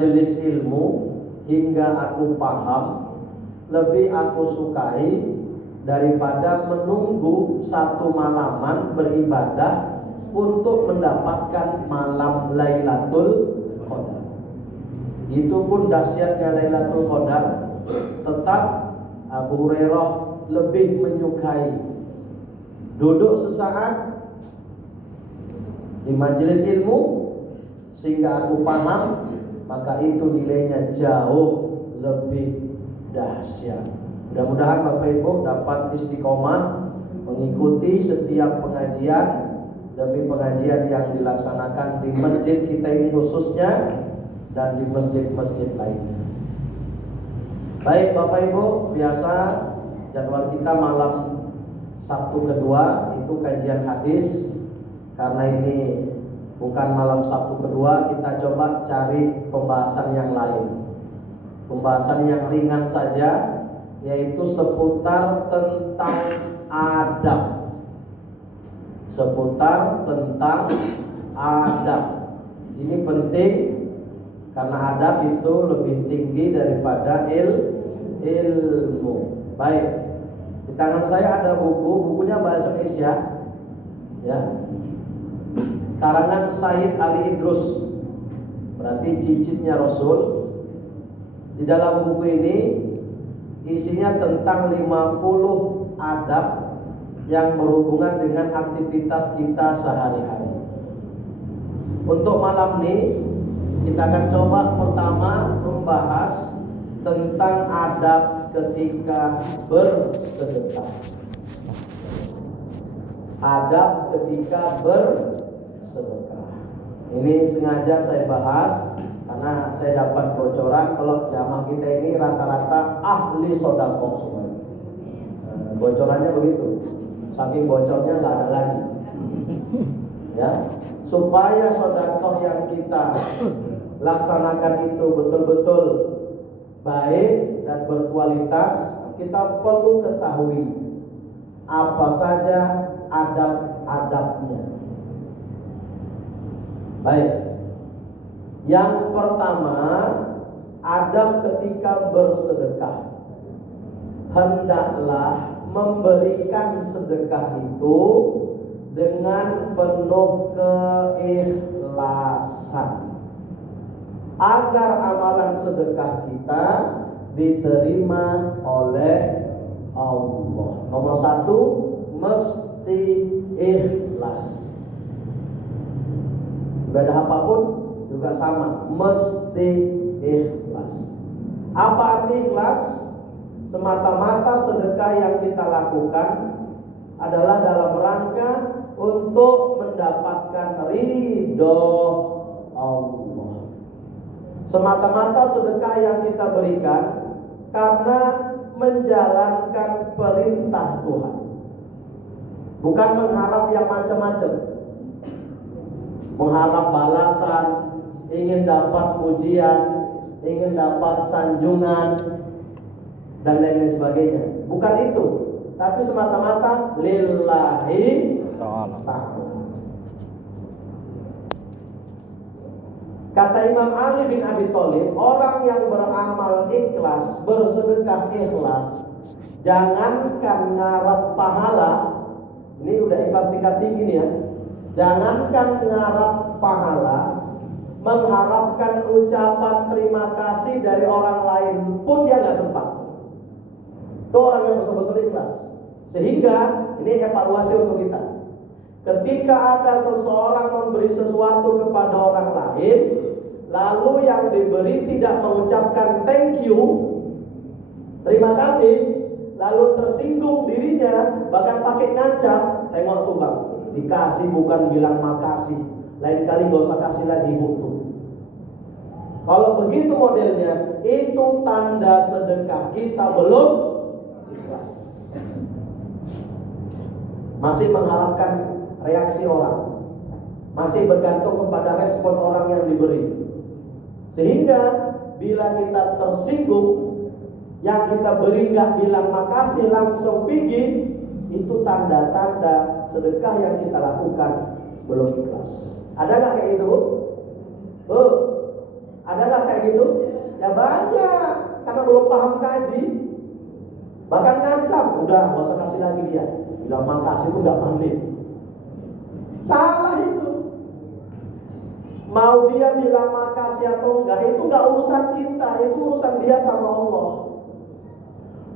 majelis ilmu hingga aku paham lebih aku sukai daripada menunggu satu malaman beribadah untuk mendapatkan malam Lailatul Qadar. Itu pun dahsyatnya Lailatul Qadar, tetap Abu Hurairah lebih menyukai duduk sesaat di majelis ilmu sehingga aku paham, maka itu nilainya jauh lebih dahsyat. Mudah-mudahan Bapak Ibu dapat istiqomah mengikuti setiap pengajian demi pengajian yang dilaksanakan di masjid kita ini khususnya dan di masjid-masjid lainnya. Baik Bapak Ibu, biasa jadwal kita malam Sabtu kedua itu kajian hadis. Karena ini bukan malam Sabtu kedua, kita coba cari pembahasan yang lain. Pembahasan yang ringan saja, yaitu seputar tentang adab. Seputar tentang adab. Ini penting karena adab itu lebih tinggi daripada ilmu. Baik, di tangan saya ada bukunya bahasa Indonesia, ya, karangan Said Ali Idrus, berarti cicitnya Rasul. Di dalam buku ini isinya tentang 50 adab yang berhubungan dengan aktivitas kita sehari-hari. Untuk malam ini kita akan coba pertama membahas tentang adab ketika bersedekah. Adab ketika bersedekah. Ini sengaja saya bahas karena saya dapat bocoran kalau jamaah kita ini rata-rata ahli sedekah semua. Bocorannya begitu. Saking bocornya nggak ada lagi. Ya, supaya sedekah yang kita laksanakan itu betul-betul baik dan berkualitas, kita perlu ketahui apa saja adab-adabnya. Baik. Yang pertama, adab ketika bersedekah. Hendaklah memberikan sedekah itu dengan penuh keikhlasan agar amalan sedekah kita diterima oleh Allah. Nomor satu, mesti ikhlas. Ibadah apapun juga sama, mesti ikhlas. Apa arti ikhlas? Semata-mata sedekah yang kita lakukan adalah dalam rangka untuk mendapatkan ridho Allah. Semata-mata sedekah yang kita berikan karena menjalankan perintah Tuhan, bukan mengharap yang macam-macam. Mengharap balasan, ingin dapat pujian, ingin dapat sanjungan, dan lain-lain sebagainya. Bukan itu, tapi semata-mata lillahi ta'ala. Kata Imam Ali bin Abi Thalib, orang yang beramal ikhlas, bersedekah ikhlas, jangankan ngarep pahala, ini udah ikhlas tingkat tinggi nih ya. Jangankan ngarap pahala, mengharapkan ucapan terima kasih dari orang lain pun dia nggak sempat. Itu orang yang betul-betul ikhlas. Sehingga ini evaluasi untuk kita. Ketika ada seseorang memberi sesuatu kepada orang lain, lalu yang diberi tidak mengucapkan thank you, terima kasih, lalu tersinggung dirinya, bahkan pakai ngancam, tengok tuh bang, dikasih bukan bilang makasih, lain kali gak usah kasih lagi butuh. Kalau begitu modelnya, itu tanda sedekah kita belum ikhlas. Masih mengharapkan reaksi orang, masih bergantung kepada respon orang yang diberi. Sehingga bila kita tersinggung, yang kita beri gak bilang makasih, langsung pergi, itu tanda-tanda sedekah yang kita lakukan belum ikhlas. Ada gak kayak gitu? Ada Ada nggak kayak gitu? Ya banyak, karena belum paham kaji. Bahkan ngancam, udah nggak usah kasih lagi dia. Bilang makasih itu nggak pandai. Salah itu. Mau dia bilang makasih atau enggak, itu nggak urusan kita, itu urusan dia sama Allah.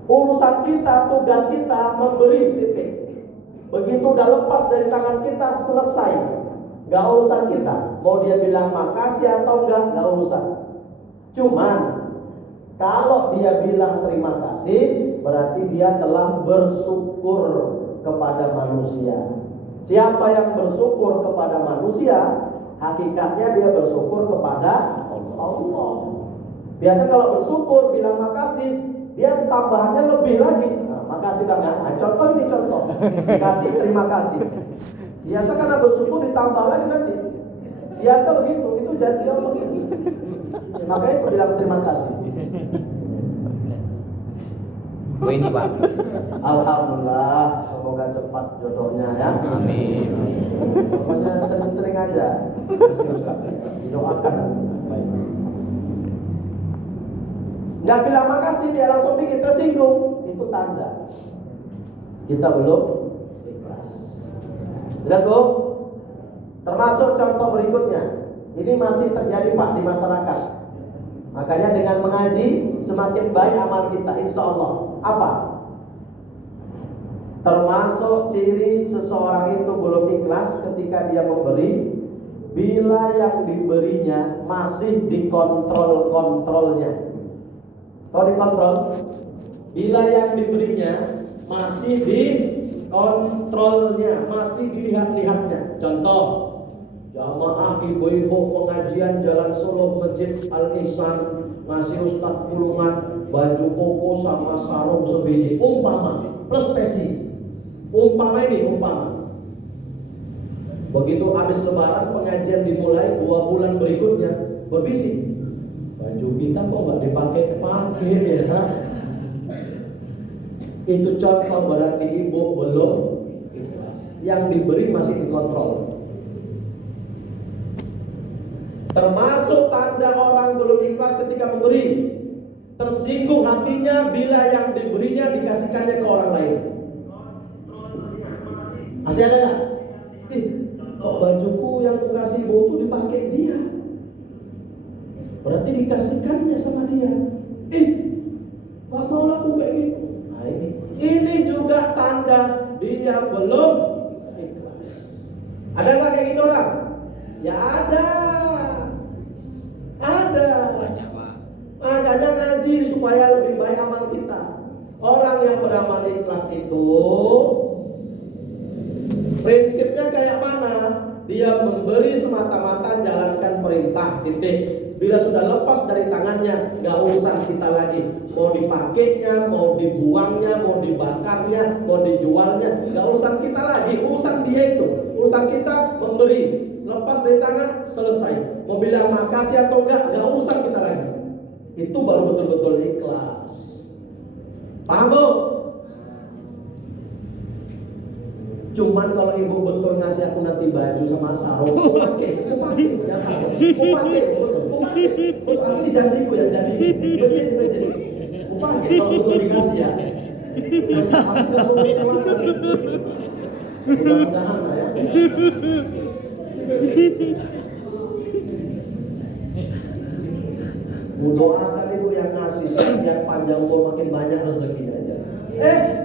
Urusan kita, tugas kita memberi, titik. Begitu udah lepas dari tangan kita, selesai. Nggak urusan kita. Mau dia bilang makasih atau enggak, nggak urusan. Cuman kalau dia bilang terima kasih, berarti dia telah bersyukur kepada manusia. Siapa yang bersyukur kepada manusia, hakikatnya dia bersyukur kepada Allah. Biasa kalau bersyukur bilang makasih, dia tambahannya lebih lagi. Nah, makasih Bang. Nah, contoh ini contoh. Kasih terima kasih. Biasa karena bersyukur ditambah lagi nanti. Biasa begitu, itu janji Allah begitu. Makanya aku bilang terima kasih. Ini Pak. Alhamdulillah, semoga cepat jodohnya ya. Amin. Pokoknya sering-sering aja. Doakan. Nggak bilang makasih, dia langsung bikin tersinggung. Itu tanda kita belum ikhlas. Jelas Bu? Termasuk contoh berikutnya. Ini masih terjadi Pak di masyarakat. Makanya dengan mengaji semakin baik amal kita, insya Allah. Apa? Termasuk ciri seseorang itu belum ikhlas ketika dia memberi, bila yang diberinya masih dikontrol-kontrolnya. Kalau dikontrol, bila yang diberinya masih dikontrolnya, masih dilihat-lihatnya. Contoh, jamaah ibu-ibu pengajian Jalan Solo Masjid Al-Ihsan ngasih Ustadz pulungan baju koko sama sarung sebiji, umpama plus peci. Umpama. Begitu habis lebaran pengajian dimulai 2 bulan berikutnya berbisik. Baju kita kok nggak dipakai ya? Itu contoh berarti ibu belum ikhlas. Yang diberi masih dikontrol. Termasuk tanda orang belum ikhlas ketika memberi, tersinggung hatinya bila yang diberinya dikasihkannya ke orang lain. Masih ada nggak? Kok bajuku yang aku kasih ibu itu dipakai dia? Berarti dikasihkannya sama dia. Gak mau laku kayak gitu. Nah, ini juga tanda dia belum ikhlas. Ada nggak kayak gitu orang? Ya ada. Banyak Pak. Makanya ngaji supaya lebih baik amal kita. Orang yang beramal ikhlas itu prinsipnya kayak mana? Dia memberi semata-mata jalankan perintah, titik. Bila sudah lepas dari tangannya, gak urusan kita lagi. Mau dipakainya, mau dibuangnya, mau dibakarnya, mau dijualnya, gak urusan kita lagi. Urusan dia itu. Urusan kita memberi. Lepas dari tangan, selesai. Mau bilang makasih atau enggak, gak urusan kita lagi. Itu baru betul-betul ikhlas. Paham Bu? Cuman kalau ibu betul ngasih aku nanti baju sama sarung, aku pakai, ya kan? Aku pakai. Ini janjiku ya, janji. Becet. Aku pakai kalau betul dikasih ya. Mudah-mudahan lah ya. Doakan ibu yang ngasih yang panjang umur, makin banyak rezekinya aja.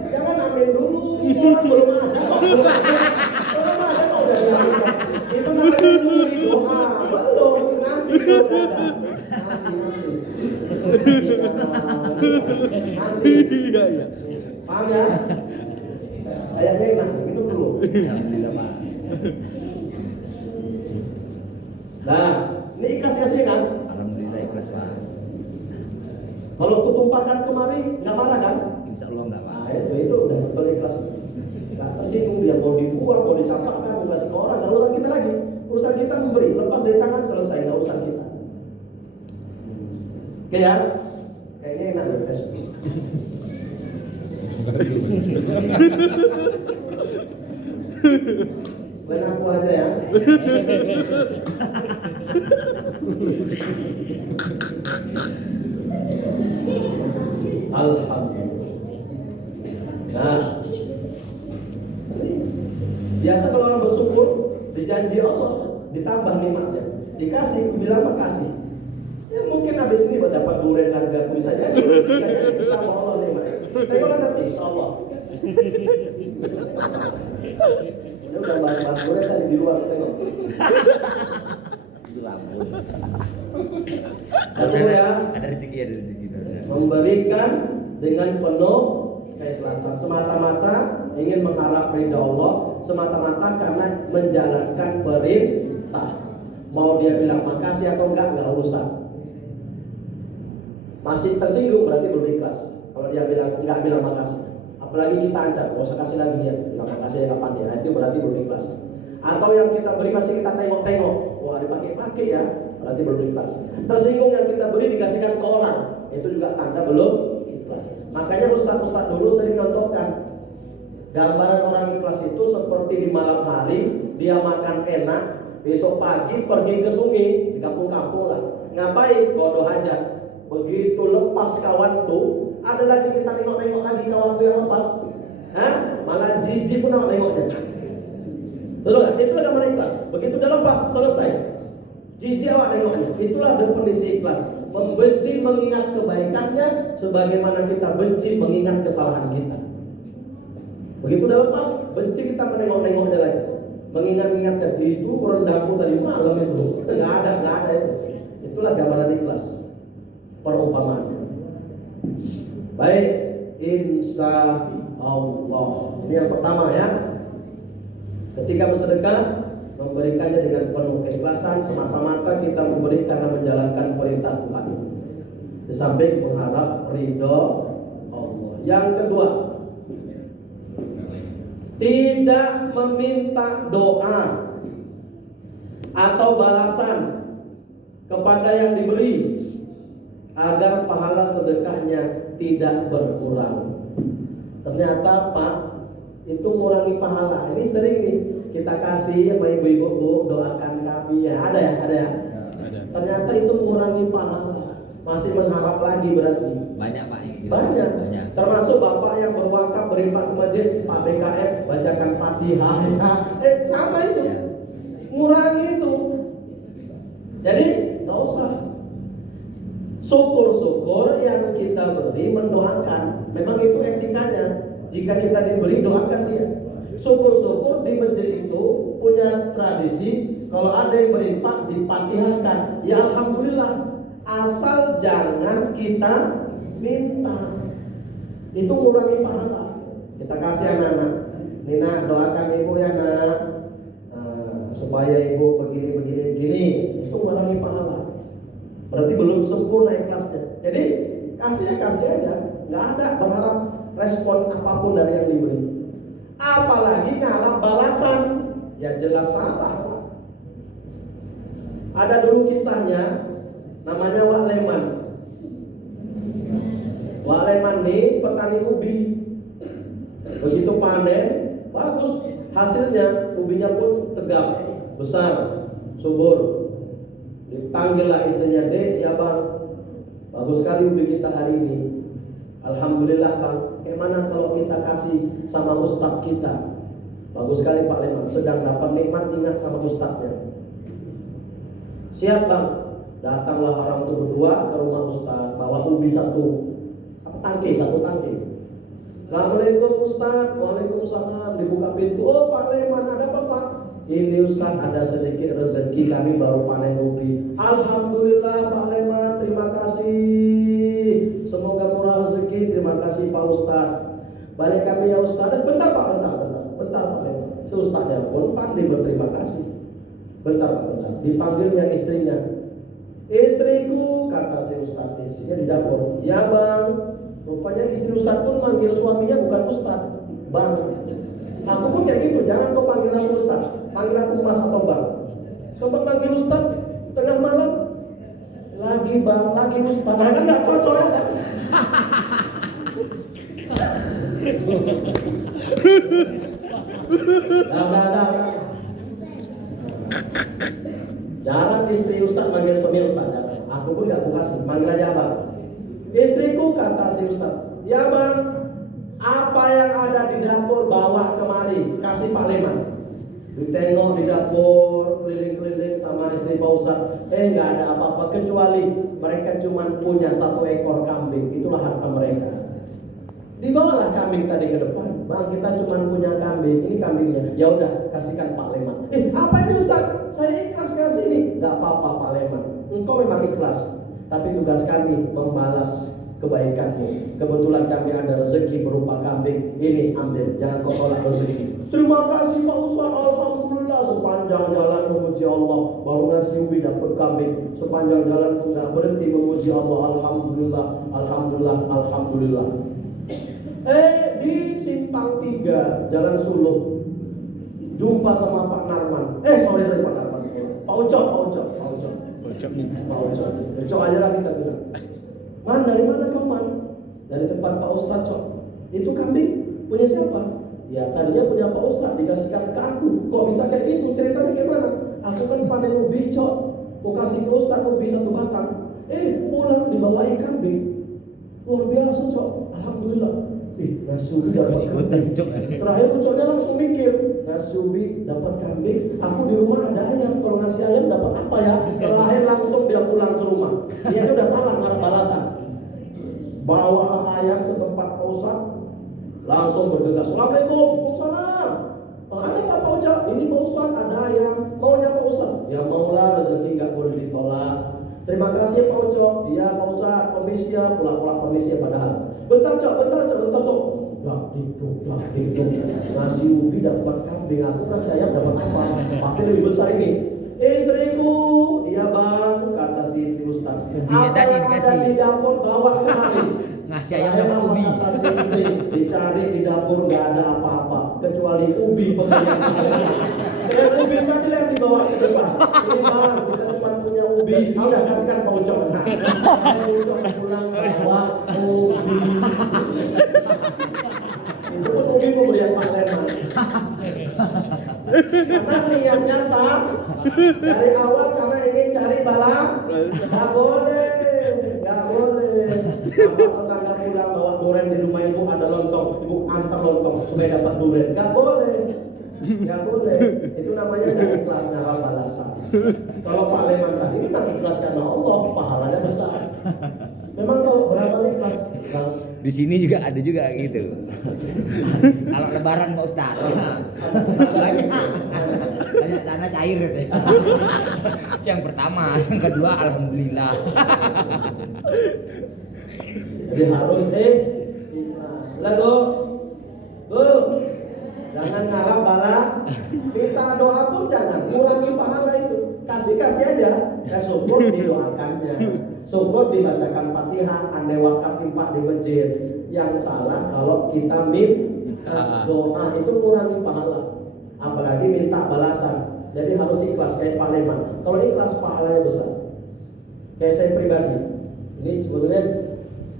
Jangan amin dulu. Orang belum ada kok. Udah diaminkan. Itu namanya dulu doa. Belum, nanti belum ada. Nanti. Iya. Paham ya? Kayaknya enak, itu dulu. Alhamdulillah Pak. Nah, ini ikhlas-ikhlasnya kan? Alhamdulillah ikhlas Pak. Kalau kutumpahkan kemari, nggak marah kan? Insya Allah enggak Pak. Nah, itu udah betul ikhlas. Nggak tersinggung dia, mau dibuang, mau dicampakkan, mau kasih ke orang, nggak urusan kita lagi. Urusan kita memberi, lepas dari tangan selesai, nggak urusan kita. Oke ya? Kayaknya enak ya Facebook. Lain aku aja ya. Alhamdulillah. Nah, biasa kalau orang bersyukur dijanji Allah ditambah nikmatnya, dikasih, bilang makasih. Ya mungkin habis ini dapat durian lagi, bisa jadi ditambah Allah nikmatnya. Tengok nanti, insya Allah. Ini udah bahas durian tadi di luar, tengok. Itu lampun. Ada rezeki. Memberikan dengan penuh keikhlasan, semata-mata ingin mengharap ridha Allah, semata-mata karena menjalankan perintah. Mau dia bilang makasih atau enggak urusan. Masih tersinggung berarti belum ikhlas. Kalau dia enggak bilang makasih, apalagi kita ancam, gak usah kasih lagi dia, bilang makasih ya kapan dia, itu berarti belum ikhlas. Atau yang kita beri masih kita tengok-tengok, wah dipakai-pakai ya, berarti belum ikhlas. Tersinggung yang kita beri dikasihkan ke orang, itu juga tanda belum ikhlas. Makanya ustaz-ustaz dulu sering contohkan gambaran orang ikhlas itu seperti di malam hari dia makan enak, besok pagi pergi ke sungai di kampung-kampung lah. Ngapain? Kodoh hajat. Begitu lepas kawan tuh, ada lagi kita nengok-nengok lagi kawan tuh yang lepas. Hah? Malah jijik pun nengoknya. Betul kan? Itulah gambaran ikhlas. Begitu udah lepas, selesai. Jijik awak nengoknya. Itulah definisi ikhlas. Membenci mengingat kebaikannya sebagaimana kita benci mengingat kesalahan kita. Begitu udah lepas, benci kita menengok-nengoknya lagi. Mengingat-ingatkan itu rendangku tadi malam itu. Nggak ada itu. Itulah gambaran ikhlas. Perumpamaannya. Baik, insya Allah. Ini yang pertama ya. Ketika bersedekah, memberikannya dengan penuh keikhlasan, semata-mata kita memberi karena menjalankan perintah Tuhan. Di samping mengharap ridho Allah. Yang kedua, tidak meminta doa atau balasan kepada yang diberi agar pahala sedekahnya tidak berkurang. Ternyata Pak, itu mengurangi pahala. Ini sering nih kita kasih sama ibu-ibu, Bu, doakan kami ya. Ada ya? Ada. Ternyata itu mengurangi pahala. Masih mengharap lagi berarti. Banyak Pak yang gitu. Banyak. Termasuk Bapak yang berwakaf berinfak ke masjid, Pak BKM bacakan Fatihah. Sama itu. Ya. Ngurangi itu. Jadi nggak usah. Syukur-syukur yang kita beri mendoakan. Memang itu etikanya. Jika kita diberi, doakan dia. Syukur-syukur di masjid itu punya tradisi, kalau ada yang berinfak dipatihahkan. Ya alhamdulillah. Asal jangan kita minta. Itu mengurangi pahala. Kita kasih anak-anak. Nina doakan ibu ya nak, supaya ibu begini. Itu mengurangi pahala. Berarti belum sempurna ikhlasnya. Jadi kasih aja, nggak ada berharap respon apapun dari yang diberi. Apalagi ngarap balasan, ya jelas salah. Ada dulu kisahnya, namanya Wak Leman. Wak Leman ini petani ubi. Begitu panen, bagus hasilnya, ubinya pun tegap, besar, subur. Dipanggillah istrinya, Dek, ya bang, bagus sekali ubi kita hari ini. Alhamdulillah bang, bagaimana kalau kita kasih sama ustadz kita? Bagus sekali Pak Leman, sedang dapat nikmat ingat sama ustadznya. Siap bang, datanglah orang itu berdua ke rumah ustadz, bawa ubi satu tangki. Assalamualaikum ustadz, waalaikumsalam. Dibuka pintu, oh Pak Leman, ada apa Pak? Ini Ustaz, ada sedikit rezeki, kami baru panen ubi. Alhamdulillah Pak Leman, terima kasih. Semoga murah rezeki, terima kasih Pak Ustaz. Balik kami ya Ustaz. Bentar Pak Leman. Si Ustaznya pun pandai berterima kasih. Bentar. Dipanggilnya istrinya. Istriku, kata si Ustaz, istrinya di dapur. Ya bang, rupanya istri Ustaz pun manggil suaminya bukan Ustaz, bang. Aku pun kayak gitu, jangan kau panggil aku Ustaz, panggil aku Mas atau Bang. Sempat panggil Ustaz tengah malam, lagi Bang, lagi Ustaz, nah kan nggak cocok ya kan? Nah. Jarang istri Ustaz panggil suami kasih, manggil aja abang. Istriku, kata si Ustaz, ya bang, apa yang ada di dapur bawa kemari, kasih Pak Leman. Ditengok di dapur, keliling-keliling sama istri Pak Ustaz, nggak ada apa-apa kecuali mereka cuma punya 1 ekor kambing, itulah harta mereka. Dibawalah kambing tadi ke depan, bang kita cuma punya kambing, ini kambingnya. Ya udah kasihkan Pak Leman. Apa ini Ustaz? Saya ikhlas kasih ini. Nggak apa-apa Pak Leman, engkau memang ikhlas, tapi tugas kami membalas kebaikanmu. Kebetulan kami ada rezeki berupa kambing, ini ambil, jangan kau tolak rezeki. Terima kasih Pak Ustaz, alhamdulillah. Sepanjang jalan memuji Allah, baru ngasih ubi dapat kambing. Sepanjang jalan nggak berhenti memuji Allah, alhamdulillah, alhamdulillah, alhamdulillah. Di Simpang 3 Jalan Suluh jumpa sama Pak Narman. Sorry Pak Narman. Pak Ucok aja lah kita bilang. Man, dari mana kau man? Dari tempat Pak Ustadz Cok. Itu kambing punya siapa? Ya tadinya punya Pak Ustadz, dikasihkan ke aku. Kok bisa kayak gitu? Ceritanya gimana? Aku kan panen ubi Cok, aku kasih ke Ustadz ubi 1 batang. Pulang dibawain kambing. Luar biasa Cok, alhamdulillah. Nasi ubi dapat kambing. Terakhir Ucoknya langsung mikir, nasi ubi dapat kambing, aku di rumah ada ayam. Kalau ngasih ayam dapat apa ya? Terakhir langsung dia pulang ke rumah. Dia udah salah ngarep balasan. Bawa ayam ke tempat Pak Ustadz, langsung bergegas. Assalamualaikum, Waalaikumsalam. Ada Pak Ustadz? Ini Pak Ustadz ada ayam. Maunya Pak Ustadz? Ya maulah, rezeki nggak boleh ditolak. Terima kasih Pak Ucok. Iya Pak Ustadz, permisi ya, pulang permisi ya padahal. Bentar Cok. Dah itu. Nasi ubi dapat kambing, aku nasi ayam dapat apa? Pasti lebih besar ini. Istriku, iya bang, kata si istri Ustaz. Ubinya tadi dikasih. Di dapur bawa kemari. Ngasih ayam dapat ubi. Kata si istri, dicari di dapur nggak ada apa-apa kecuali ubi pemberian. Dan ubi tadi yang dibawa ke depan. Ini bang, kita cuma punya ubi. Udah kasihkan Pak Ucok. Pak Ucok pulang bawa ubi. Itu pun ubi pemberian Pak Leman. Karena niatnya sah dari awal, karena ingin cari bala. Gak boleh. Bapak tetangga pulang bawa durian di rumah ibu, ada lontong, ibu antar lontong supaya dapat durian. Gak boleh. Itu namanya gak ikhlas ngarap balasan. Kalau Pak Leman tadi memang ikhlas karena Allah, pahalanya besar. Memang kalau beramal ikhlas. Di sini juga ada juga gitu. Kalau lebaran Pak Ustaz. Banyak dana cair gitu. Yang pertama, yang kedua alhamdulillah. Jadi harus lalu jangan ngarap bala, minta doa pun jangan, kurangi pahala itu, kasih aja, syukur didoakannya, syukur dibacakan Fatihah, andai wakaf infak di masjid. Yang salah kalau kita minta doa itu kurangi pahala, apalagi minta balasan. Jadi harus ikhlas kayak Pak Leman. Kalau ikhlas pahalanya besar. Kayak saya pribadi, ini sebetulnya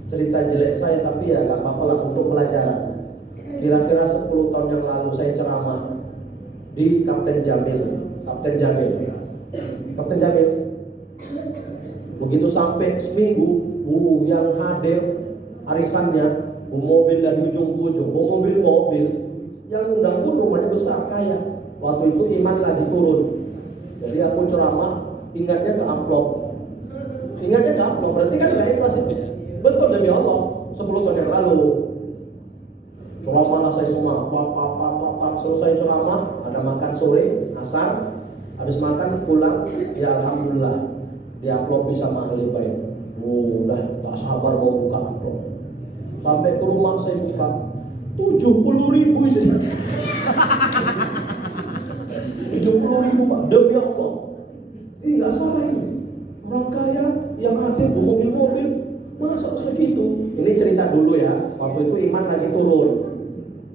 cerita jelek saya, tapi ya gak apa-apa lah untuk pelajaran. Kira-kira 10 tahun yang lalu saya ceramah di Kapten Jamil. Begitu sampai seminggu, yang hadir arisannya, mobil dari ujung ke ujung, mobil. Yang undang pun rumahnya besar, kaya. Waktu itu iman lagi turun. Jadi aku ceramah, ingatnya ke amplop, berarti kan gak ikhlas itu. Betul demi Allah, 10 tahun yang lalu. Ceramah saya semua, selesai ceramah, ada makan sore, asar, habis makan pulang, ya alhamdulillah, diupload sama ahli baik. Udah tak sabar mau buka amplop. Sampai ke rumah saya buka, 70.000 isinya. 70.000 Pak, demi Allah. Nggak salah ini. Orang kaya yang hadir mobil-mobil, masa segitu? Ini cerita dulu ya. Waktu itu iman lagi turun.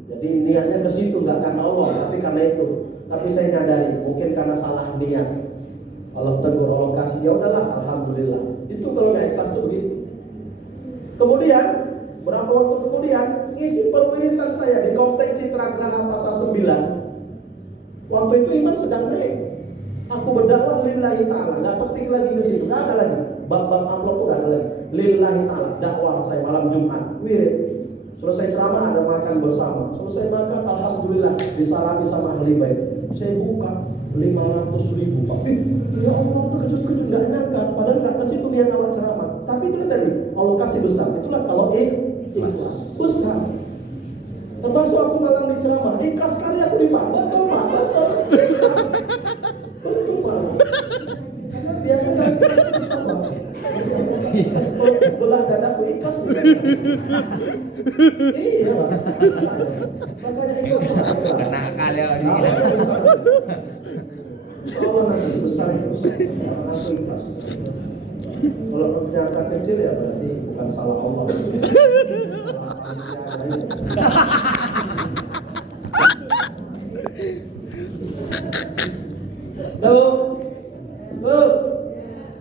Jadi niatnya ke situ, nggak karena Allah, tapi karena itu. Tapi saya nyadari, mungkin karena salah niat. Allah tegur, Allah kasih, ya udahlah, alhamdulillah. Itu kalau nggak ikhlas tuh begitu. Kemudian berapa waktu kemudian ngisi perwiritan saya di Komplek Citra Graha Pasar 9. Waktu itu iman sedang naik. Aku berdakwah lillahi ta'ala, nggak penting lagi ke situ, nggak ada lagi. bab-bab amplop udah ada lagi. Lillahi ta'ala, dakwah saya malam Jumat, wirid. Selesai ceramah ada makan bersama. Selesai makan, alhamdulillah disalami sama ahli bait. Saya buka 500.000 Pak. Ya Allah, terkejut-kejut, nggak nyangka. Padahal nggak kasih tuh niat awal ceramah. Tapi itu tadi, Allah kasih besar. Itulah kalau ikhlas besar. Termasuk aku malam di ceramah, ikhlas sekali aku dipanggil, betul Pak, betul. Betul Pak. Karena biasanya belah dadaku ikhlas. Iya Pak. Makanya ikhlas. Kena kali ya. Allah nanti besar itu, aku ikhlas. Kalau ternyata kecil ya berarti bukan salah Allah.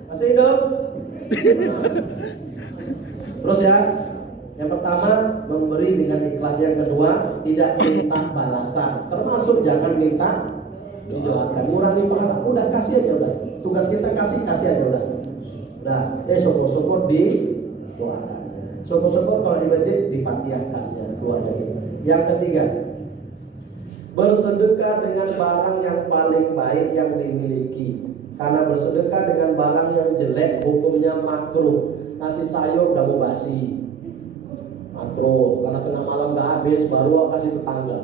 Masih hidup? Terus ya, yang pertama memberi dengan ikhlas, yang kedua tidak minta balasan, termasuk jangan minta didoakan, ngurangi pahala. Udah kasih aja udah. Tugas kita kasih aja udah. Nah, syukur-syukur di doakan. Syukur-syukur kalau di masjid dipatiahkannya keluarga kita. Yang ketiga, bersedekah dengan barang yang paling baik yang dimiliki. Karena bersedekah dengan barang yang jelek hukumnya makruh. Nasi sayur udah mau basi, makruh. Karena tengah malam nggak habis, baru kasih tetangga.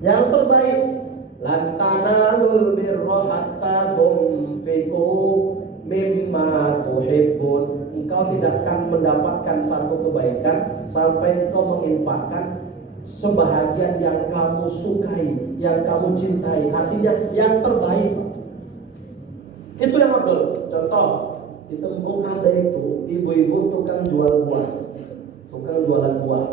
Yang terbaik, lan tanalul birra hatta tunfiqu mimma tuhibbun. Engkau tidak akan mendapatkan satu kebaikan sampai engkau menginfakkan sebahagian yang kamu sukai, yang kamu cintai, artinya yang terbaik. Itu yang abdul. Contoh, di Tembung ada itu ibu-ibu tukang jual buah, tukang jualan buah.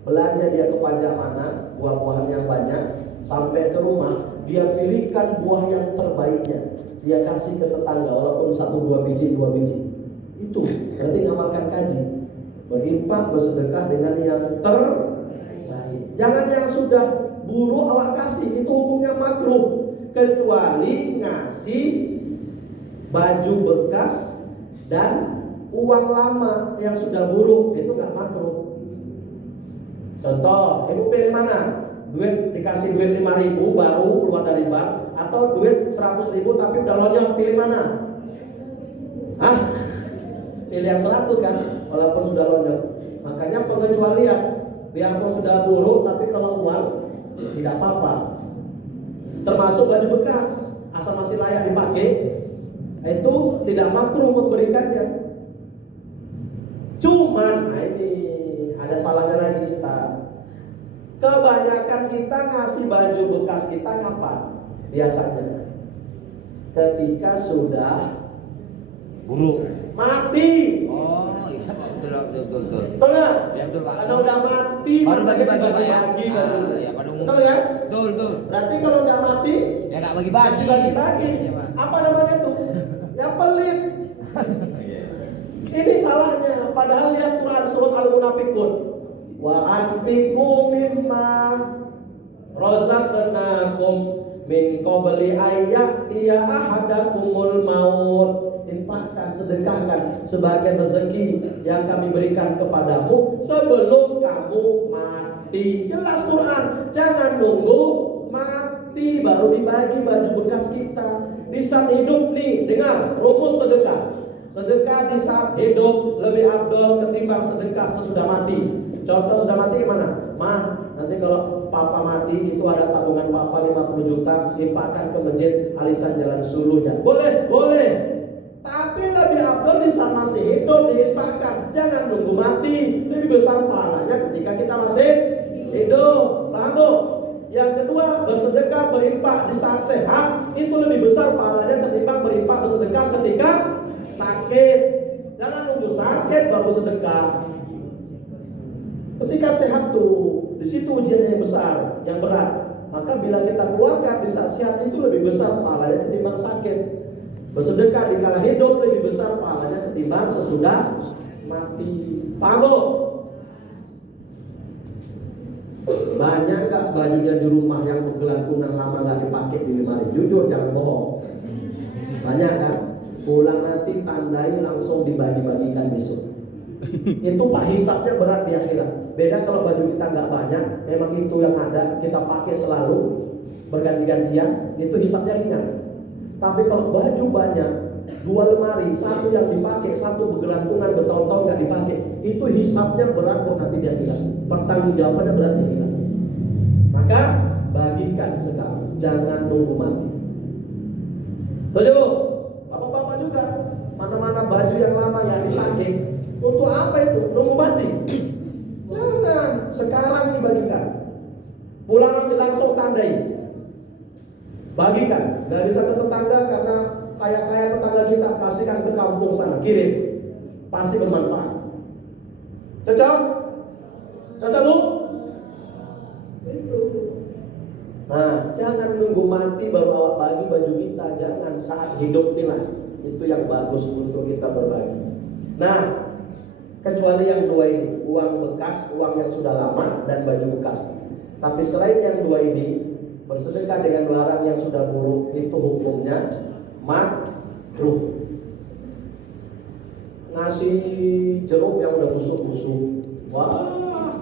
Belanja dia ke pajak mana, buah-buahan yang banyak, sampai ke rumah dia pilihkan buah yang terbaiknya, dia kasih ke tetangga walaupun 1-2 biji, 2 biji. Itu berarti ngamalkan kaji, berinfak, bersedekah dengan yang terbaik. Jangan yang sudah buruk awak kasih, itu hukumnya makruh. Kecuali ngasih baju bekas dan uang lama yang sudah buruk, itu nggak makruh. Contoh, ibu pilih mana? Dikasih duit 5.000 baru keluar dari bank, atau duit 100.000 tapi udah lonjong, pilih mana? Hah? Pilih yang 100 kan, walaupun sudah lonjong. Makanya pengecualian, biarpun sudah buruk tapi kalau uang tidak apa-apa. Termasuk baju bekas, asal masih layak dipakai, itu tidak makruh memberikannya. Cuman, nah ini ada salahnya lagi kita. Kebanyakan kita ngasih baju bekas kita kapan? Biasanya ketika sudah buruk, mati. Oh iya, betul. Tengah. Ya betul Pak. Kalau udah mati baru bagi-bagi Pak ya. Ya, pada umum. betul ya? Betul. Berarti kalau nggak mati, ya nggak bagi-bagi. Iya, apa namanya tuh? Ya pelit. Ini salahnya. Padahal lihat Quran surat Al-Munafiqun. Wa anfiqu mimma razaqnakum min qabli ayyatiya ahadakumul maut. Infakkan, sedekahkan sebagian rezeki yang kami berikan kepadamu sebelum kamu mati. Jelas Quran. Jangan nunggu mati baru dibagi baju bekas kita. Di saat hidup nih, dengar rumus sedekah. Sedekah di saat hidup lebih afdol ketimbang sedekah sesudah mati. Contoh sudah mati gimana? Mah, nanti kalau papa mati itu ada tabungan papa 50 juta, infakkan ke masjid Alisan Jalan Suluhnya. Boleh. Tapi lebih afdol di saat masih hidup diinfakkan. Jangan nunggu mati. Lebih besar pahalanya ketika kita masih hidup. Paham bu? Yang kedua, bersedekah berinfak di saat sehat itu lebih besar pahalanya ketimbang berinfak bersedekah ketika sakit. Jangan nunggu sakit baru sedekah. Ketika sehat tuh, di situ ujiannya yang besar, yang berat. Maka bila kita keluarkan di saat sehat itu lebih besar pahalanya ketimbang sakit. Bersedekah di kala hidup lebih besar pahalanya ketimbang sesudah mati. Paham bu? Banyak gak bajunya di rumah yang bergelantungan lama gak dipakai di lemari? Jujur, jangan bohong. Banyak kan? pulang nanti tandai langsung dibagi-bagikan besok. Itu Pak hisapnya berat di akhirat. Beda kalau baju kita nggak banyak, memang itu yang ada kita pakai selalu berganti-gantian, itu hisapnya ringan. Tapi kalau baju banyak, 2 lemari, satu yang dipakai, satu bergelantungan bertahun-tahun nggak dipakai, itu hisapnya berat kok nanti di akhirat. Pertanggungjawabannya berat di akhirat. Maka bagikan sekarang, jangan nunggu mati. Setuju? Bapak-bapak juga, mana-mana baju yang lama nggak dipakai, untuk apa itu? Nunggu mati? Jangan, sekarang dibagikan. Pulang nanti langsung tandai. Bagikan, nggak bisa ke tetangga karena kaya-kaya tetangga kita, kasihkan ke kampung sana, kirim. Pasti bermanfaat. Cocok? Cocok Bu? Itu. Nah, jangan nunggu mati baru awak bagi baju kita, jangan, saat hidup inilah. Itu yang bagus untuk kita berbagi. Nah, kecuali yang dua ini, uang bekas, uang yang sudah lama, dan baju bekas. Tapi selain yang dua ini, bersedekah dengan barang yang sudah buruk, itu hukumnya makruh. Ngasih jeruk yang udah busuk-busuk, wah,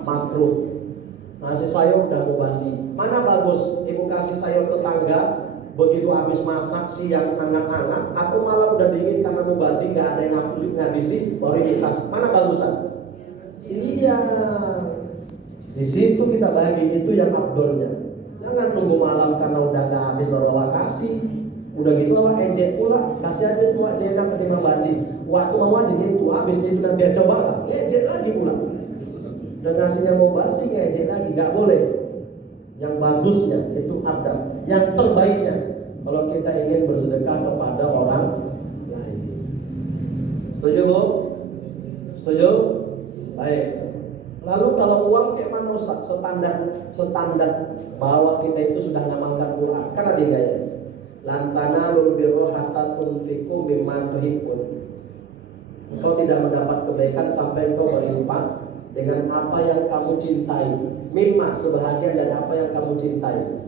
makruh. Ngasih sayur udah mau basi. Mana bagus ibu kasih sayur tetangga, begitu habis masak siang hangat-hangat, atau malam udah dingin karena mau basi, nggak ada yang ngabisi, baru dikasih. Mana bagusan? Siang. Di situ kita bagi, itu yang afdolnya. Jangan nunggu malam karena udah nggak habis baru awak kasih. Udah gitu awak ejek pula, kasih aja semua jenak ketimbang basi. Waktu mau aja gitu, habis itu nanti dia coba lah, ejek lagi pula. Dan nasinya mau basi, ngejek lagi, nggak boleh. Yang bagusnya itu adab, yang terbaiknya kalau kita ingin bersedekah kepada orang lain. Setuju Bu? Setuju? Baik. Lalu kalau uang kayak mana Ustaz? Standar bahwa kita itu sudah ngamalkan Quran. Kan ada gaya. Lan tanalul birra hatta tunfiqu mimma tuhibbun. Engkau tidak mendapat kebaikan sampai engkau berinfak dengan apa yang kamu cintai. Mimma, sebahagian dari apa yang kamu cintai.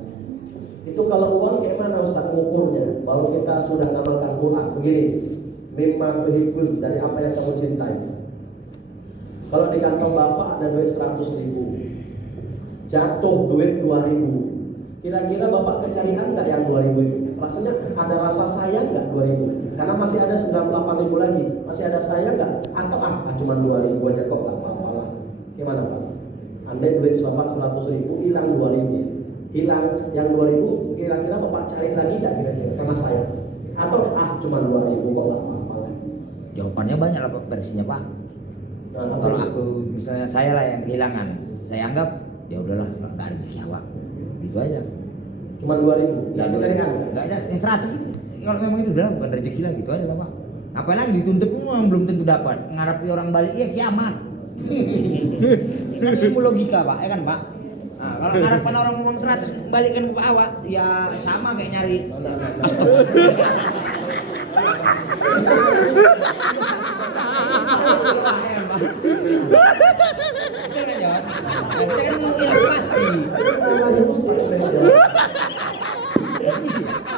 Itu kalau uang kayak mana Ustaz mengukurnya? Baru kita sudah ngamalkan Quran. Begini, mimma tuhibbun, dari apa yang kamu cintai. Kalau di kantong bapak ada duit 100.000, jatuh duit 2.000, kira-kira bapak kecarian nggak yang 2.000 itu? Rasanya ada rasa sayang nggak 2.000? Karena masih ada 98.000 lagi, masih ada sayang nggak? Atau cuma 2.000 aja kok, nggak apa-apa lah. Gimana Pak? Andai duit bapak 100.000, hilang 2.000, hilang yang 2.000, kira-kira bapak cari lagi nggak kira-kira? Karena sayang. Atau cuma 2.000 kok, nggak apa-apa lah. Jawabannya banyak lah versinya Pak. Nah, kalau aku misalnya saya lah yang kehilangan, saya anggap ya udahlah nggak ada rezeki awak, gitu aja. Cuma 2.000, Ya, nggak carian? Nggak ada, yang 100 kalau memang itu udah bukan rezeki lah, gitu aja lah Pak. Apalagi dituntut pun belum tentu dapat, ngarapi orang balik ya kiamat. Kan ilmu logika Pak, ya kan Pak. Nah, kalau harapan orang ngomong 100 balikkan ke awak, ya sama kayak nyari.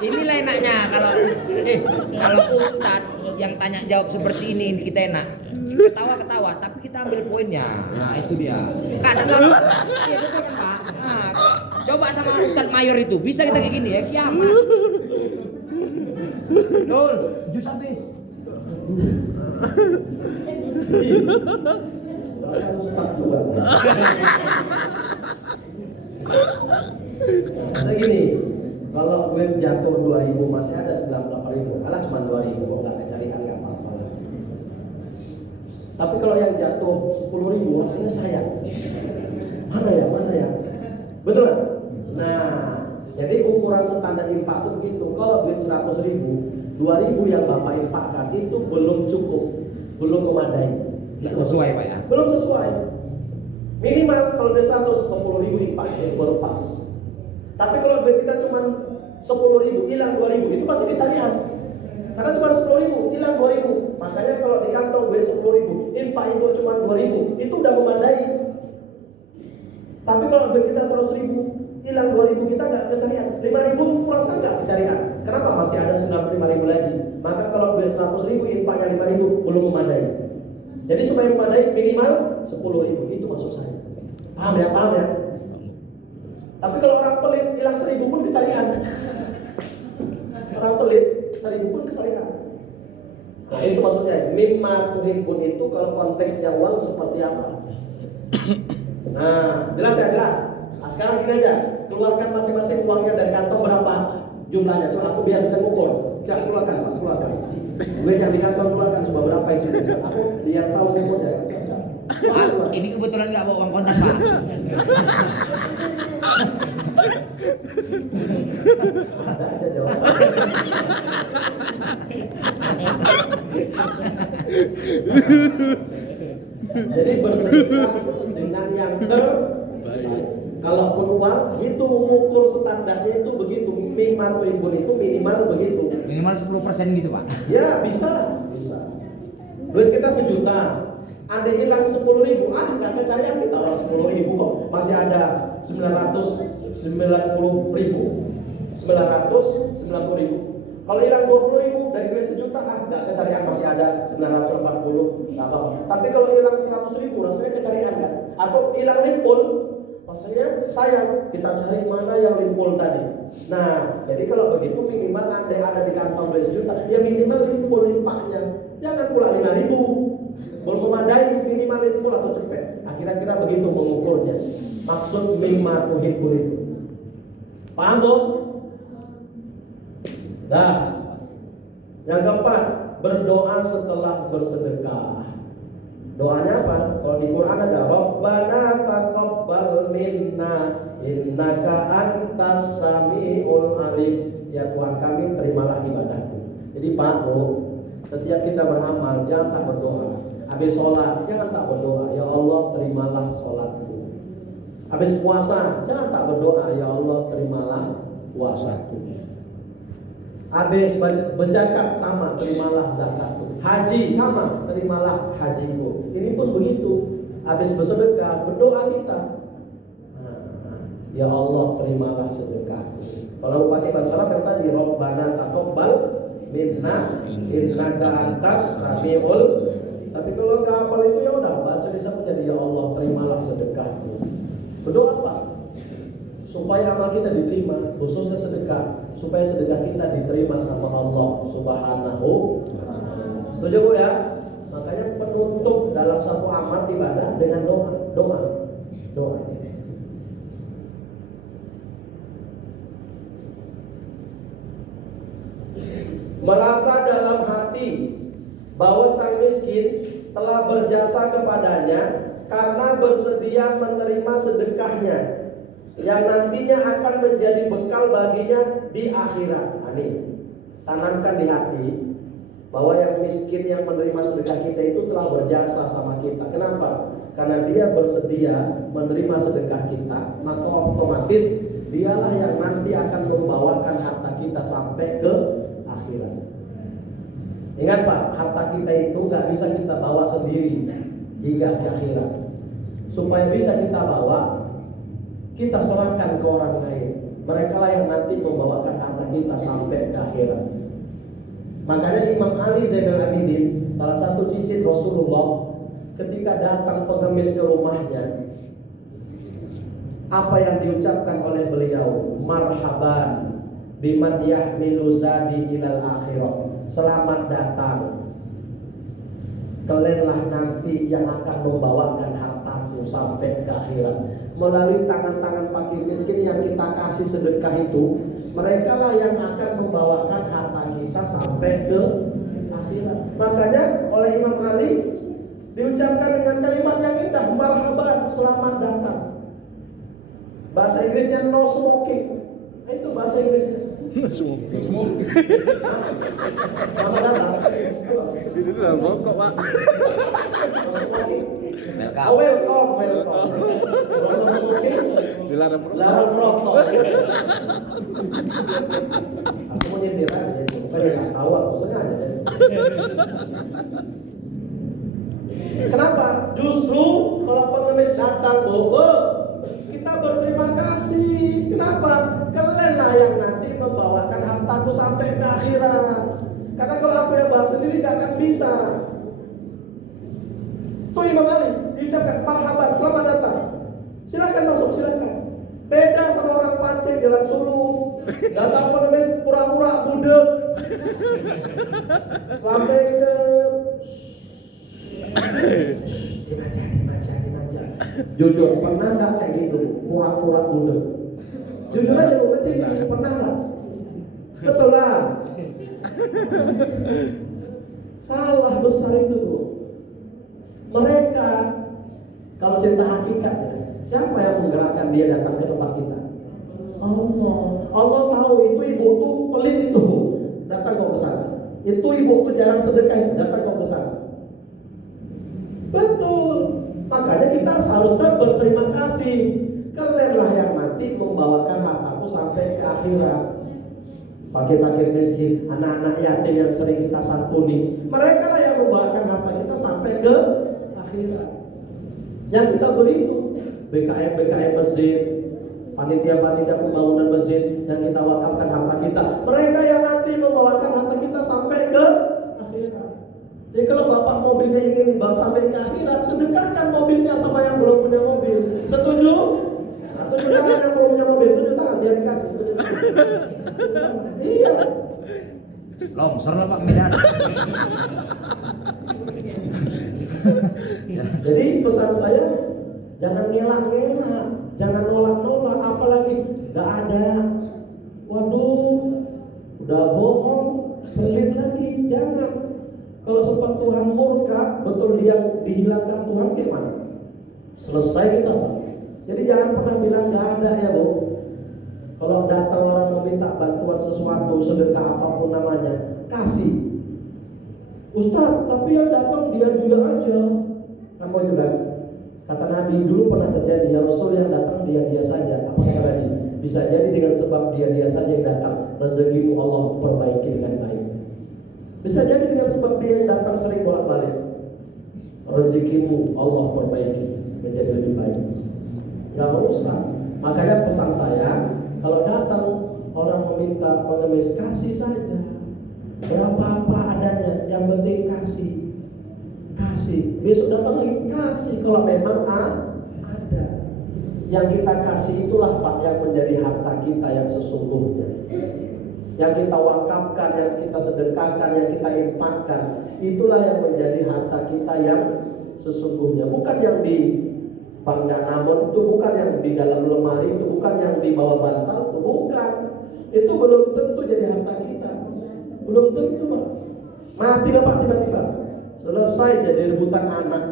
Inilah enaknya kalau Ustadz yang tanya jawab seperti ini kita enak. Ketawa-ketawa tapi kita ambil poinnya. Nah, itu dia. Kadang kalau iya betul kan Pak. Nah, coba sama Ustadz Mayor itu bisa kita kayak gini ya, kiamat. Betul, jus habis. Nah gini, kalau duit jatuh 2.000 masih ada 98.000, malah cuma 2.000 kok nggak kecarian, nggak apa-apa. Tapi kalau yang jatuh 10.000 rasanya sayang. Mana ya? Betul kan? Nah, jadi ukuran standar infak itu begitu. Kalau duit 100.000, 2.000 yang bapak infakkan itu belum cukup, belum memadai. Nggak sesuai Pak ya? Belum sesuai. Minimal kalau duit 110.000 infak itu baru pas. Tapi kalau duit kita cuma 10.000, hilang 2.000, itu pasti kecarian. Karena cuma 10.000, hilang 2.000. Makanya kalau di kantong duit 10.000, infak itu cuma 2.000, itu udah memadai. Tapi kalau duit kita 100.000, hilang 2.000 kita nggak kecarian, 5.000 kurasa nggak kecarian. Kenapa? Masih ada 95.000 lagi. Maka kalau duit 100.000 infaknya 5.000 belum memadai. Jadi supaya memadai minimal 10.000, itu maksud saya. Paham ya? Paham ya? Tapi kalau orang pelit hilang 1.000 pun kecarian. Orang pelit 1.000 pun kecarian. Nah itu maksudnya mimma tuhibbun itu kalau konteksnya uang seperti apa? Nah jelas ya, jelas. Nah sekarang gini aja, keluarkan masing-masing uangnya dari kantong berapa jumlahnya. Coba aku biar bisa ngukur. Jangan keluarkan, Pak, keluarkan. Duit yang di kantong keluarkan coba berapa isinya. Aku biar tahu ngukurnya. Pak, ini kebetulan nggak bawa uang kontak, Pak. Ada aja jawaban. Jadi bersedekah dengan yang terbaik. Kalaupun uang itu mengukur standarnya itu begitu, mimma tuhibbun itu minimal begitu. Minimal 10% gitu, Pak. Ya bisa. Duit kita 1 juta, ada hilang 10.000, nggak kecarian kita orang 10.000 kok, masih ada 990.000. Kalau hilang 20.000 dari duit 1 juta, nggak kecarian, masih ada 940, nggak apa-apa. Tapi kalau hilang 100.000, rasanya kecarian kan? Atau hilang limpul, rasanya sayang, kita cari mana yang limpul tadi. Nah, jadi kalau begitu minimal andai ada di kantong duit 1 juta, ya minimal limpul limpahnya. Jangan pula 5.000, belum memadai, minimal limpul atau cepet. Kira-kira begitu mengukurnya. Maksud mimma tuhibbun itu. Paham dong? Dah. Yang keempat, berdoa setelah bersedekah. Doanya apa? Kalau di Quran ada Rabbana taqabbal minna innaka antas samiul alim. Ya Tuhan kami, terimalah ibadahku. Jadi Pak Bu, setiap kita beramal jangan tak berdoa. Habis sholat jangan tak berdoa, ya Allah terimalah sholatku. Habis puasa jangan tak berdoa, ya Allah terimalah puasaku. Habis berzakat sama, terimalah zakatku. Haji sama, terimalah hajiku. Ini pun begitu. Habis bersedekah, berdoa kita. Ya Allah, terimalah sedekahku. Kalau pakai bahasa Arab yang tadi, Rabbana taqabbal minna innaka antas samiul. Tapi kalau nggak hafal itu ya udah, bahasa bisa menjadi ya Allah, terimalah sedekahku. Berdoa apa? Supaya amal kita diterima, khususnya sedekah, supaya sedekah kita diterima sama Allah Subhanahu wa Ta'ala. Setuju Bu ya? Makanya penutup dalam satu amal ibadah dengan doa. Merasa dalam hati bahwa sang miskin telah berjasa kepadanya karena bersedia menerima sedekahnya yang nantinya akan menjadi bekal baginya di akhirat. Ini tanamkan di hati bahwa yang miskin yang menerima sedekah kita itu telah berjasa sama kita. Kenapa? Karena dia bersedia menerima sedekah kita, maka otomatis dialah yang nanti akan membawakan harta kita sampai ke akhirat. Ingat Pak, harta kita itu nggak bisa kita bawa sendiri hingga ke akhirat. Supaya bisa kita bawa, kita serahkan ke orang lain. Mereka lah yang nanti membawakan harta kita sampai ke akhirat. Makanya Imam Ali Zainal Abidin, salah satu cicit Rasulullah, ketika datang pengemis ke rumahnya, apa yang diucapkan oleh beliau? Marhaban biman yahmilu zadi ilal akhirah. Selamat datang, kalianlah nanti yang akan membawakan hartaku sampai ke akhirat. Melalui tangan-tangan fakir miskin yang kita kasih sedekah itu, mereka lah yang akan membawakan harta kita sampai ke akhirat. Makanya oleh Imam Ali diucapkan dengan kalimat yang indah, marhaban, selamat datang. Bahasa Inggrisnya no smoking. Itu bahasa Inggrisnya. Smoking. Selamat datang. Itu dalam rokok, Pak. No smoking. Welcome. Welcome. No smoking. Dilarang rokok. Larang rokok. Aku mau nyetir aja, bukannya nggak tahu, aku sengaja. Kenapa? Justru kalau pengemis datang, kita berterima kasih. Kenapa? Kalian lah yang nanti membawakan hartaku sampai ke akhirat. Karena kalau aku yang bahas sendiri gak akan bisa. Tuh Imam Ali diucapkan marhaban, selamat datang. Silakan masuk, silakan. Beda sama orang pancing jalan Sulu. Datang pengemis pura-pura budek. Sampai ke dimanja. Jujur pernah nggak kayak gitu? Pura-pura budek. Jujur aja lu kecil pernah nggak? Betul lah. Salah besar itu tuh. Mereka kalau cerita hakikatnya, siapa yang menggerakkan dia datang ke tempat kita? Allah. Allah tahu itu ibu tuh pelit itu, datang kau ke sana. Itu ibu tuh jarang sedekah itu, datang kau ke sana. Betul. Makanya kita seharusnya berterima kasih. Kalianlah yang nanti membawakan hartaku sampai ke akhirat. Fakir-fakir miskin, anak-anak yatim yang sering kita santuni, mereka lah yang membawakan harta kita sampai ke akhirat. Yang kita beri itu BKM masjid, panitia pembangunan masjid yang kita wakafkan harta kita. Mereka yang nanti membawakan harta kita sampai ke akhirat. Jadi kalau bapak mobilnya ingin dibawa sampai ke akhirat, sedekahkan mobilnya sama yang belum punya mobil. Setuju? Tunjuk tangan yang belum punya mobil, tunjuk tangan biar dikasih. Iya. Longsor lah Pak Medan. Jadi pesan saya, jangan ngelak-ngelak, jangan nolak-nolak, apalagi gak ada. Waduh, udah bohong, pelit lagi, jangan. Kalau sempat Tuhan murka, betul dia dihilangkan Tuhan gimana? Selesai kita Pak. Jadi jangan pernah bilang gak ada ya Bu. Kalau datang orang meminta bantuan sesuatu, sedekah apapun namanya, kasih. Ustaz, tapi yang datang dia aja. Kamu itu kan? Kata Nabi dulu pernah terjadi, ya Rasul yang datang dia saja. Apa kata Nabi? Bisa jadi dengan sebab dia saja yang datang, rezekimu Allah perbaiki dengan baik. Bisa jadi dengan sebab dia yang datang sering bolak-balik, rezekimu Allah perbaiki menjadi lebih baik. Gak usah. Makanya pesan saya, kalau datang orang meminta pengemis, kasih saja. Berapa apa adanya, yang penting kasih. Besok datang lagi kasih kalau memang ada. Yang kita kasih itulah Pak yang menjadi harta kita yang sesungguhnya. Yang kita wakafkan, yang kita sedekahkan, yang kita infakkan, itulah yang menjadi harta kita yang sesungguhnya. Bukan yang di bank Danamon itu, bukan yang di dalam lemari itu, bukan yang di bawah bantal itu, bukan. Itu belum tentu jadi harta kita. Belum tentu Pak. Mati Bapak tiba-tiba, selesai jadi rebutan anak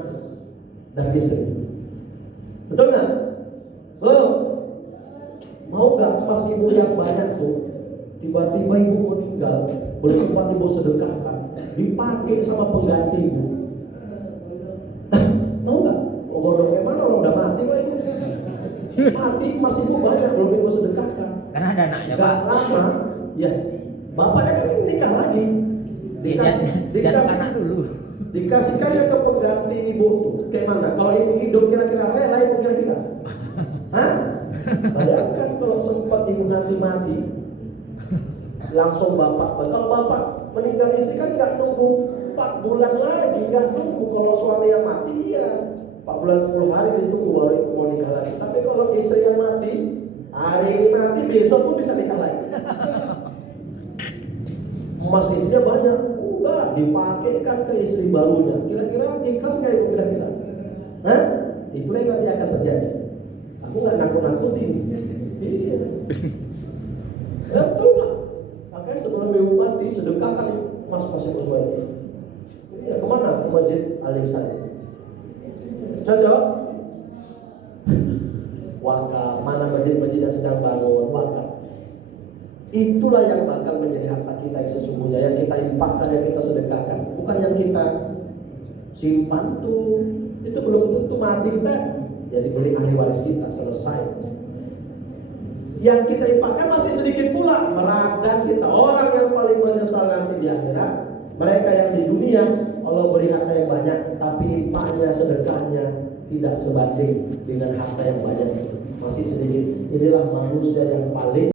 dan istri. Betul nggak? Mau nggak pas ibu yang banyak tuh, tiba-tiba ibu meninggal, belum sempat ibu sedekahkan, dipakai sama pengganti ibu. Mau nggak? Godongnya mana, orang udah mati kok ibu. Mati masih ibu banyak belum ibu sedekahkan. Karena ada anaknya Pak. Gak lama, ya bapaknya kan nikah lagi. Jatuh anak dulu. Dikasihkannya ke pengganti ibu tuh. Kayak mana? Kalau ibu hidup kira-kira rela ibu kira-kira? Hah? Bayangkan kalau sempat ibu nanti mati, langsung bapak. Kalau bapak meninggal istri kan nggak nunggu 4 bulan lagi, nggak nunggu. Kalau suami yang mati ya 4 bulan 10 hari ditunggu baru ibu mau nikah lagi. Tapi kalau istri yang mati, hari ini mati besok pun bisa nikah lagi. Emas istrinya banyak, udah dipakaikan ke istri barunya. Kira-kira ikhlas nggak ibu kira-kira? Hah? Itulah yang nanti akan terjadi. Aku nggak nakut-nakutin. Iya. Betul Pak. Makanya sebelum ibu mati sedekahkan mas yang sesuai. Iya, kemana? Ke Masjid Al-Ihsan. Cocok? Wakaf. Mana masjid-masjid yang sedang bangun? Wakaf. Itulah yang bakal menjadi harta kita yang sesungguhnya, yang kita infakkan, yang kita sedekahkan, bukan yang kita simpan tuh. Itu belum tentu mati kita jadi beri ahli waris kita, selesai. Yang kita infakkan masih sedikit pula, meradang kita. Orang yang paling menyesal nanti di akhirat, mereka yang di dunia Allah beri harta yang banyak, tapi infaknya, sedekahnya tidak sebanding dengan harta yang banyak itu. masih sedikit. Inilah manusia yang paling